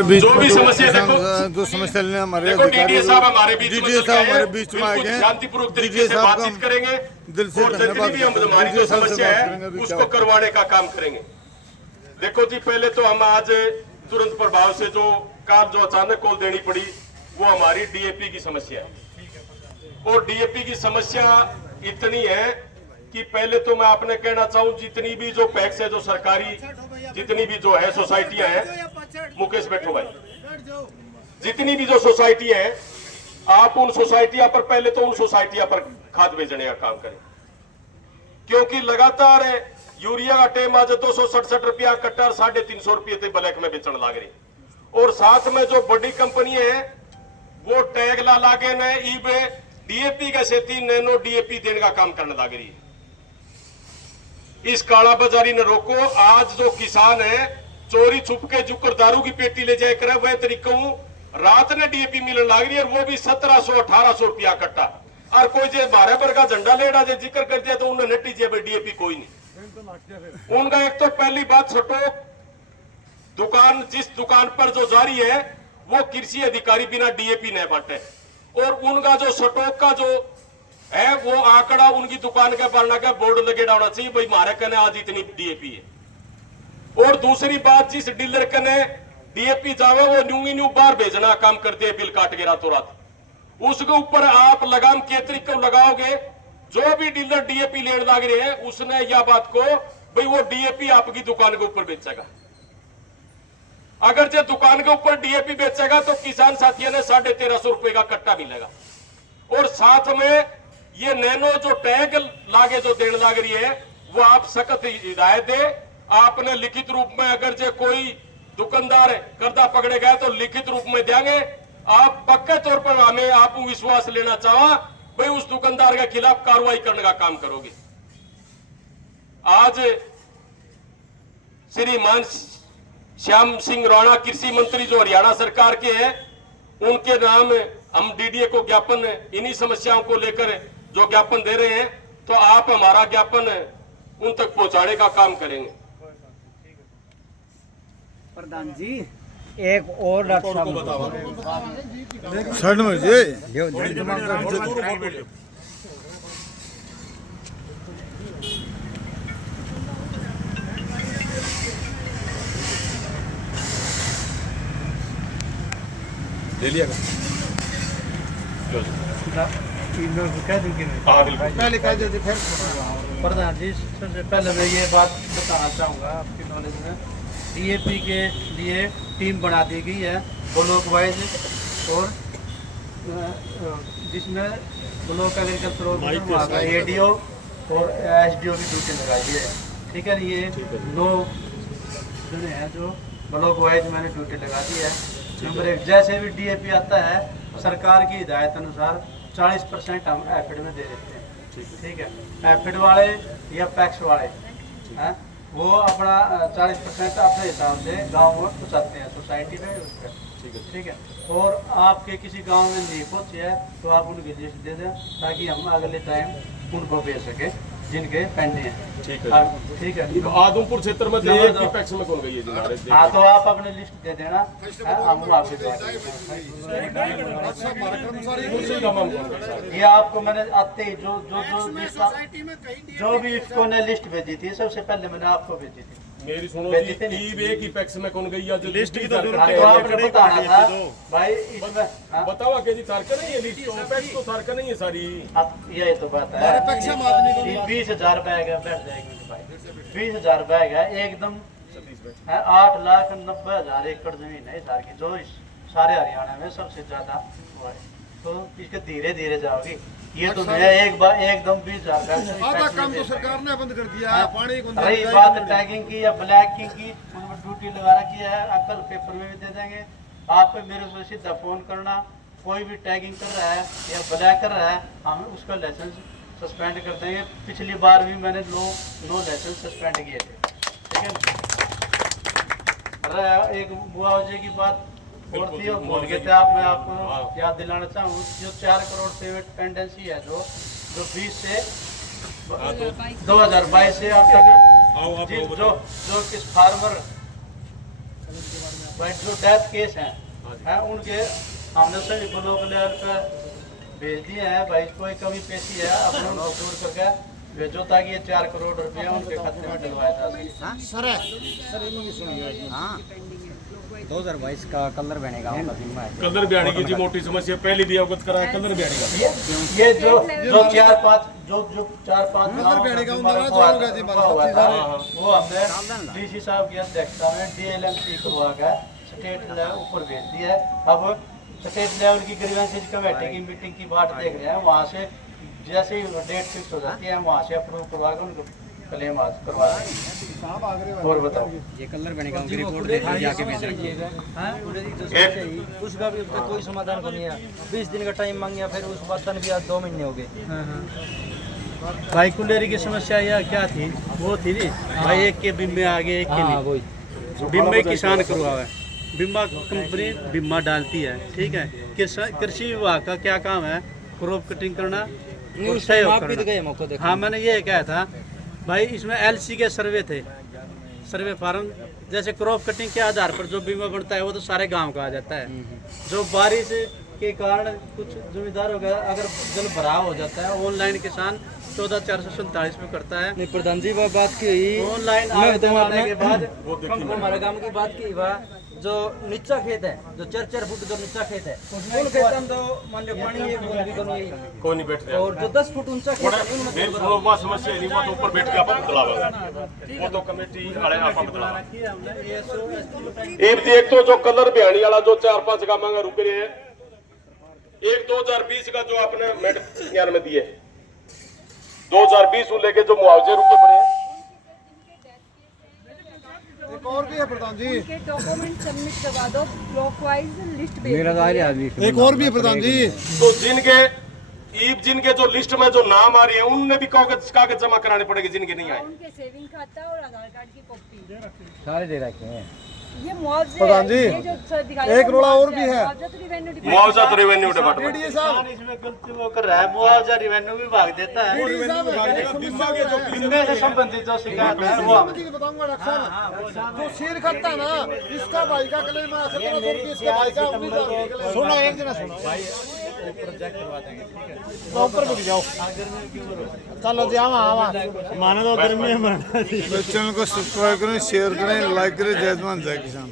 जो भी समस्या देखो, जो समस्या लेने हमारे डीडीए साहब हमारे बीच में आ गए, शांतिपूर्वक तरीके से बातचीत करेंगे दिल से और जितनी भी हमारी जो समस्या है उसको करवाने का काम करेंगे। देखो जी, पहले तो हम आज तुरंत प्रभाव से जो कार जो अचानक कॉल देनी पड़ी वो हमारी डीएपी की समस्या है। और डीएपी की समस्या इतनी है कि पहले तो मैं आपने कहना चाहूं, जितनी भी जो पैक्स है, जो सरकारी जितनी भी जो है सोसाइटियां हैं, मुकेश बैठो भाई, जितनी भी जो सोसाइटी है, आप उन सोसाइटियां पर पहले तो उन सोसाइटियां पर खाद भेजने का काम करें, क्योंकि लगातार यूरिया का टेम आज 267 रुपया कट्टा, 350 रुपये थे ब्लैक में बेचने लग रही। और साथ में जो बड़ी कंपनी है वो टैग ला लागे ने ईबे डीएपी का सेती नैनो डीएपी देने का काम करने लग रही है। इस काला बाजारी ने रोको। आज जो किसान है चोरी छुप के जुकर दारू की पेटी ले जाए करे वह तरीका रात ने डीएपी मिलने लग रही है, और वो भी 1700-1800 रुपया कट्टा। और कोई जे 12 पर का झंडा लेड़ा जे जिक्र कर दिया तो उन्हें नटी जे डीएपी कोई नहीं। उनका एक तो पहली बात छोटो, दुकान जिस दुकान पर जो जारी है वो कृषि अधिकारी बिना डीएपी नहीं बांटे, और उनका जो स्टॉक का जो है वो आंकड़ा उनकी दुकान के पर लगा बोर्ड लगे होना चाहिए, भाई हमारे कने आज इतनी डीएपी है। और दूसरी बात, जिस डीलर कने डीएपी जावे वो न्यू बाहर भेजना काम करते हैं, बिल काट के रातों रात। उसके ऊपर आप लगाम के तरीके लगाओगे, जो भी डीलर डीएपी लेने लग रहे हैं उसने यह बात को भाई वो डीएपी आपकी दुकान के ऊपर बेचेगा। अगर जो दुकान के ऊपर डीएपी बेचेगा तो किसान साथियों ने 1350 रुपए का कट्टा मिलेगा। और साथ में ये नैनो जो टैग लागे जो देने लग रही है वो आप सख्त हिदायत दे, आपने लिखित रूप में, अगर जो कोई दुकानदार करदा पकड़े गए तो लिखित रूप में देंगे। आप पक्के तौर पर हमें आप विश्वास लेना चाहा भाई उस दुकानदार के खिलाफ कार्रवाई करने का काम करोगे। आज श्रीमान श्याम सिंह राणा कृषि मंत्री जो हरियाणा सरकार के हैं, उनके नाम हम डीडीए को ज्ञापन इन्हीं समस्याओं को लेकर जो ज्ञापन दे रहे हैं, तो आप हमारा ज्ञापन उन तक पहुंचाने का काम करेंगे। प्रधान जी एक और ले लिया प्रधान जी, सबसे पहले मैं ये बात बताना चाहूँगा आपकी नॉलेज में, डीएपी के लिए टीम बना दी गई है ब्लॉक वाइज, और जिसमें ब्लॉक एग्रीकल्चर एडीओ और एसडीओ की ड्यूटी लगाई गई है। ठीक है, ये 9 जने हैं जो ब्लॉक वाइज मैंने ड्यूटी लगा दी है। नंबर 1, जैसे भी डीएपी आता है सरकार की हिदायत अनुसार 40% हम एफिड में दे देते हैं। ठीक है, एफिड वाले या पैक्स वाले हैं वो अपना 40% अपने हिसाब से गांव में पहुँचाते हैं, सोसाइटी में उस पर। ठीक है, और आपके किसी गांव में नहीं पहुँची है तो आप उनकी लिस्ट दे दें ताकि हम अगले टाइम उनको भेज सके जिनके पेंडिंग है। ठीक है, आदमपुर क्षेत्र में पैक्स में कौन गई है? हाँ, तो आप अपने लिस्ट दे देना, हम आपके ये आपको मैंने आते ही जो भी इसको ने लिस्ट भेजी थी सबसे पहले मैंने आपको भेजी थी। मेरी सुनो जी, की पैक्स में कौन गई है? जो लिस्ट की तो आपने बताना था भाई, इसमें बताओ के जी तारका नहीं है, लिस्ट तो पैक्स तो तारका नहीं है सारी। अब यही तो बात है, 20,000 बैग है, बैठ जाएगी भाई, 20,000 बैग है एकदम, 8,90,000 एकड़ जमीन है सार की, जो सारे हरियाणा में सबसे ज्यादा हुआ है। तो इसके धीरे धीरे जाओगी, ये तो मैं एक बार एकदम 20,000 आधा काम तो सरकार ने बंद कर दिया है। पानी रही बात टैगिंग की या ब्लैकिंग की, उसमें ड्यूटी लगा रखी है, कल पेपर में भी दे देंगे। आप मेरे को सीधा फोन करना, कोई भी टैगिंग कर रहा है या ब्लैक कर रहा है हम उसका लाइसेंस सस्पेंड कर देंगे। पिछली बार भी मैंने 9 लाइसेंस सस्पेंड किए थे। ठीक है, एक मुआवजे की बात और थी और भूल गए थे आप, मैं आपको याद दिलाना चाहूँ, जो 4 करोड़ पेमेंट पेंडेंसी है जो 20 से 2022 से अब तक जो किस फार्मर भाई जो डेथ केस हैं उनके हमने सभी ब्लॉक लेवल पे भेज दिए हैं भाई, कोई कमी पेशी है अपने उनको दूर करके भेजो ताकि ये 4 करोड़ रुपए उनके खाते में डलवाया जा सके। सर इन्होंने सुनी हाँ 2022 का कलर बहने का उनका बीमा है। कलर बयानी की जी मोटी समस्या पहले भी अवगत करा है, कलर बयानी का ये जो 4-5 मतलब बेड़े का गाँव उन्होंने को हुआ जोड़ दिया हुआ था, जी, वो हमने डीसी साहब की अध्यक्षता में डीएलएमसी करवा के स्टेट लेवल ऊपर भेज दिया है। अब स्टेट लेवल की ग्रीवेंसेज कमेटी की मीटिंग की बात देख रहे हैं, वहाँ से जैसे ही डेट फिक्स हो जाती है वहाँ से अप्रूव करवा के उनको क्लेम आज करवा देंगे। और बताओ ये कलर बहने का उनकी रिपोर्ट देखकर जाके भेज रही उसका भी अब तक कोई समाधान नहीं है। 20 दिन का टाइम मांगे फिर उस बात भी आज 2 महीने हो गए। भाई कुलेरी की समस्या यह क्या थी, वो थी नी भाई एक के बिम्बे आगे एक के नहीं, बिम्बे किसान करवा है, बीमा कंपनी बीमा डालती है, ठीक है। कृषि विभाग का क्या काम है, क्रॉप कटिंग करना और सहयोग करना। हाँ मैंने ये कहा था भाई, इसमें एलसी के सर्वे थे, सर्वे फार्म जैसे क्रॉप कटिंग के आधार पर जो बीमा बनता है वो तो सारे गांव का आ जाता है। जो बारिश के कारण कुछ जमींदार हो गया, अगर जल भराव हो जाता है ऑनलाइन किसान 14,447 में करता है। नहीं प्रधान जी बात की हुई ऑनलाइन आवेदन आने के बाद हमारे गांव की बात की हुआ, जो नीचा खेत है, जो 4-4 फुट जो नीचा खेत है उन खेत में तो मान लो पानी एक बूंद भी कम नहीं, कोई नहीं बैठ और जो 10 फुट ऊंचा खेत है उनमें मेन सुनो वहाँ समस्या नहीं, वो तो ऊपर बैठ के आप बदलावा वो तो कमेटी वाले आप बदलावा। एक तो जो कलर बयानी वाला जो 4-5 का मांगा रुक रहे हैं, एक 2020 का जो आपने मेड में दिए 2020 को लेके जो मुआवजे रुके पड़े हैं। एक और भी है प्रधान जी, उनके डॉक्यूमेंट सबमिट करवा दो, क्लॉकवाइज लिस्ट भेज मेरा दीजिए। दायरा आदमी एक और भी है प्रधान जी। तो जिनके जो लिस्ट में जो नाम आ रही है उनने भी कागज जमा कराने पड़ेंगे, जिनके नहीं आए। उनके सेविंग खाता और आधार कार्ड की कॉपी, सारे दे रखे हैं। ये मुआवजे प्रधान जी, ये जो सर दिखाया एक रोड़ा और भी है। मुआवजा तो रेवेन्यू डिपार्टमेंट डीडी साहब, इसमें गलती वो कर रहा है, मुआवजा रेवेन्यू विभाग देता है। इनमें से संबंधित जो शिकायत है वो हम बताऊंगा डॉक्टर साहब, जो सिर खाता है ना, इसका भाई का क्लेम है 1700, इसका भाई का 19,000। सुनो एक जना सुनो भाई, ऊपर भी जाओ, चलो जी आवा माने तो गर्मी में चैनल को सब्सक्राइब करें, शेयर करें, लाइक करें। जय जवान जय किसान।